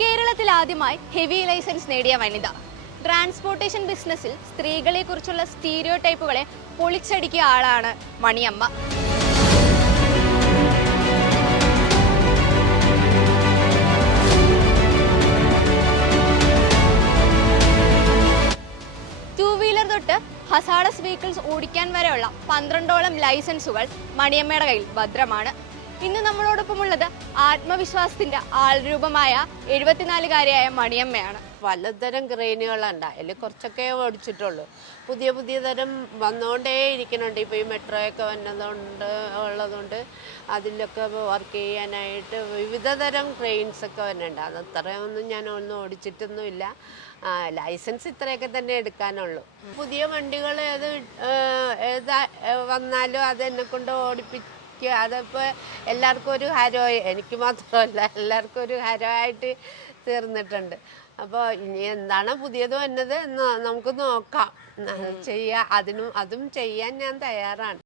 കേരളത്തിൽ ആദ്യമായി heavy licence നേടിയ വനിത. ട്രാൻസ്പോർട്ടേഷൻ ബിസിനസ്സിൽ സ്ത്രീകളെക്കുറിച്ചുള്ള സ്റ്റീരിയോ ടൈപ്പുകളെ പൊളിച്ചടുക്കിയ ആളാണ് മണിയമ്മ. ടൂ വീലർ തൊട്ട് ഹസാഡസ് വെഹിക്കിൾസ് ഓടിക്കാൻ വരെയുള്ള 12ഓളം ലൈസൻസുകൾ മണിയമ്മയുടെ കയ്യിൽ ഭദ്രമാണ്. ഇന്ന് നമ്മളോടൊപ്പമുള്ളത് ആത്മവിശ്വാസത്തിന്റെ ആൾരൂപമായ 74-കാരിയായ മണിയമ്മയാണ്. പലതരം ക്രെയിനുകളുണ്ട്. അതിൽ കുറച്ചൊക്കെ ഓടിച്ചിട്ടുള്ളൂ. പുതിയ പുതിയ തരം വന്നുകൊണ്ടേ ഇരിക്കുന്നുണ്ട്. ഇപ്പോൾ ഈ മെട്രോയൊക്കെ ഉള്ളതുകൊണ്ട് അതിലൊക്കെ വർക്ക് ചെയ്യാനായിട്ട് വിവിധ തരം ക്രെയിൻസൊക്കെ വരുന്നുണ്ട്. അത് അത്രയൊന്നും ഞാനൊന്നും ഓടിച്ചിട്ടൊന്നുമില്ല. ലൈസൻസ് ഇത്രയൊക്കെ തന്നെ എടുക്കാനുള്ളൂ. പുതിയ വണ്ടികൾ ഏതാ വന്നാലും അതെന്നെ കൊണ്ട് ഓടിപ്പിച്ച് അതിപ്പോൾ എല്ലാവർക്കും ഒരു ഹരമായി, എനിക്ക് മാത്രമല്ല എല്ലാവർക്കും ഒരു ഹരമായിട്ട് തീർന്നിട്ടുണ്ട്. അപ്പോൾ ഇനി എന്താണ് പുതിയത് വന്നത് എന്ന് നമുക്ക് നോക്കാം, അതും ചെയ്യാൻ ഞാൻ തയ്യാറാണ്.